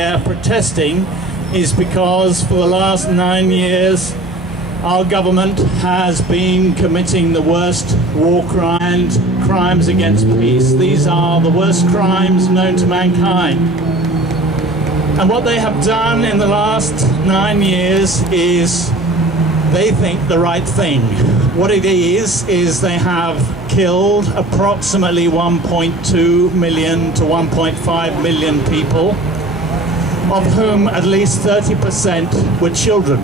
here protesting is because for the last 9 years our government has been committing the worst war crimes, crimes against peace. These are the worst crimes known to mankind. And what they have done in the last 9 years is they think the right thing. What it is they have killed approximately 1.2 million to 1.5 million people, of whom at least 30% were children.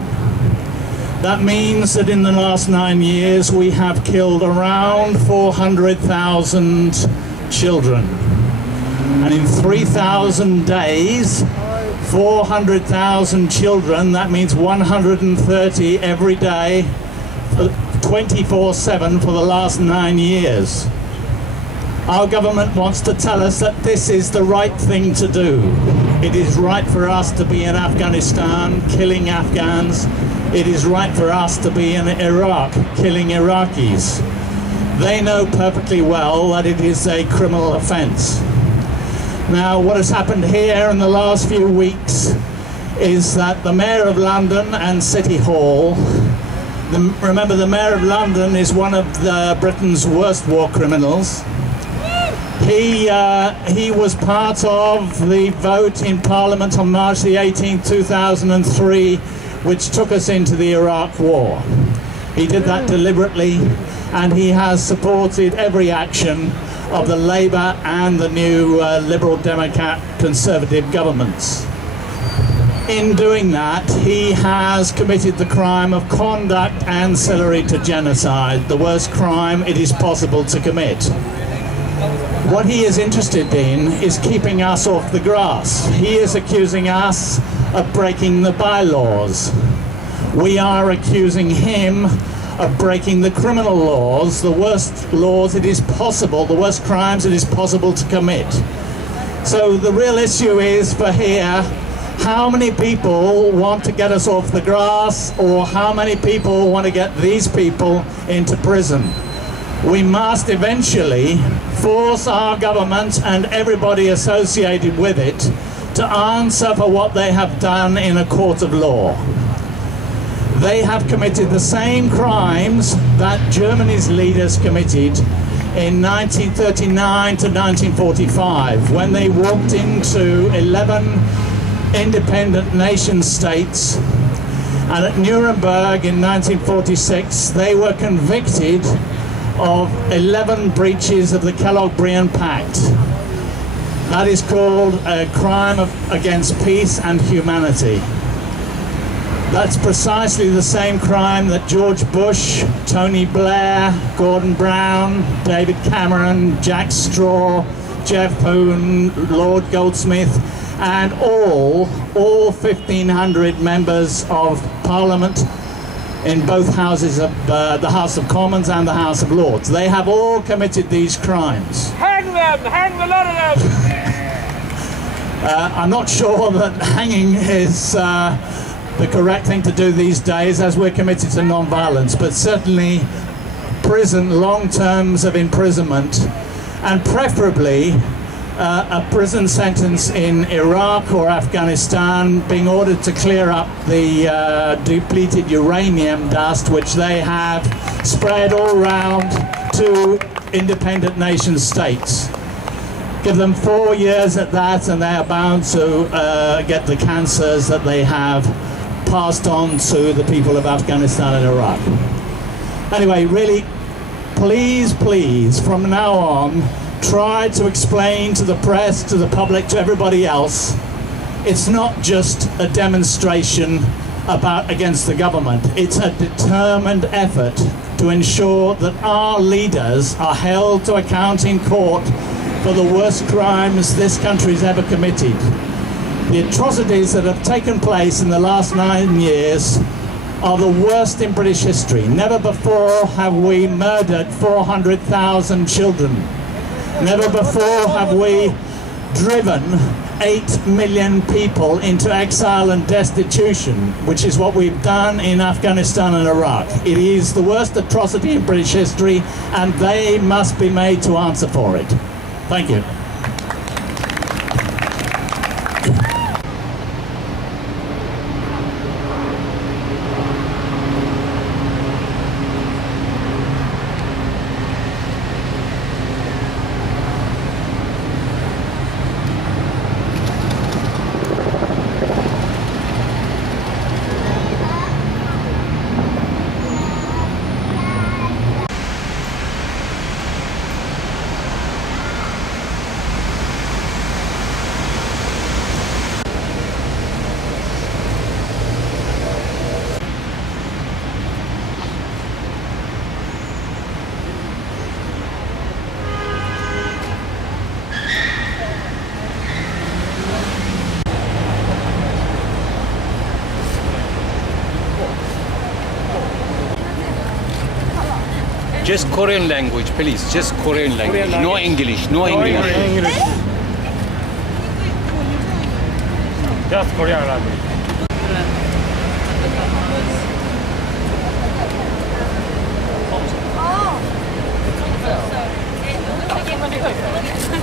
That means that in the last 9 years we have killed around 400,000 children. And in 3,000 days, 400,000 children, that means 130 every day, 24/7 for the last 9 years. Our government wants to tell us that this is the right thing to do. It is right for us to be in Afghanistan killing Afghans. It is right for us to be in Iraq killing Iraqis. They know perfectly well that it is a criminal offense. Now, what has happened here in the last few weeks is that the Mayor of London and City Hall, remember the Mayor of London is one of Britain's worst war criminals. He was part of the vote in Parliament on March the 18th, 2003, which took us into the Iraq War. He did that deliberately, and he has supported every action of the Labour and the new Liberal Democrat Conservative governments. In doing that, he has committed the crime of conduct ancillary to genocide, the worst crime it is possible to commit. What he is interested in is keeping us off the grass. He is accusing us of breaking the bylaws. We are accusing him of breaking the criminal laws, the worst laws it is possible, the worst crimes it is possible to commit. So the real issue is for here, how many people want to get us off the grass, or how many people want to get these people into prison? We must eventually force our government and everybody associated with it to answer for what they have done in a court of law. They have committed the same crimes that Germany's leaders committed in 1939 to 1945, when they walked into 11 independent nation states, and at Nuremberg in 1946 they were convicted of 11 breaches of the Kellogg-Briand Pact. That is called a crime against peace and humanity. That's precisely the same crime that George Bush, Tony Blair, Gordon Brown, David Cameron, Jack Straw, Jeff Hoon, Lord Goldsmith, and all 1,500 members of Parliament in both houses of the House of Commons and the House of Lords. They have all committed these crimes. Hang them! Hang the lot of them! I'm not sure that hanging is the correct thing to do these days, as we're committed to non-violence, but certainly prison, long terms of imprisonment, and preferably a prison sentence in Iraq or Afghanistan, being ordered to clear up the depleted uranium dust which they have spread all around to independent nation states. Give them 4 years at that and they are bound to get the cancers that they have passed on to the people of Afghanistan and Iraq. Anyway, really, please, from now on, try to explain to the press, to the public, to everybody else, it's not just a demonstration against the government. It's a determined effort to ensure that our leaders are held to account in court for the worst crimes this country's ever committed. The atrocities that have taken place in the last 9 years are the worst in British history. Never before have we murdered 400,000 children. Never before have we driven 8 million people into exile and destitution, which is what we've done in Afghanistan and Iraq. It is the worst atrocity in British history, and they must be made to answer for it. Thank you. Just Korean language, please. Just Korean language. No English. No English. Just Korean language. Oh.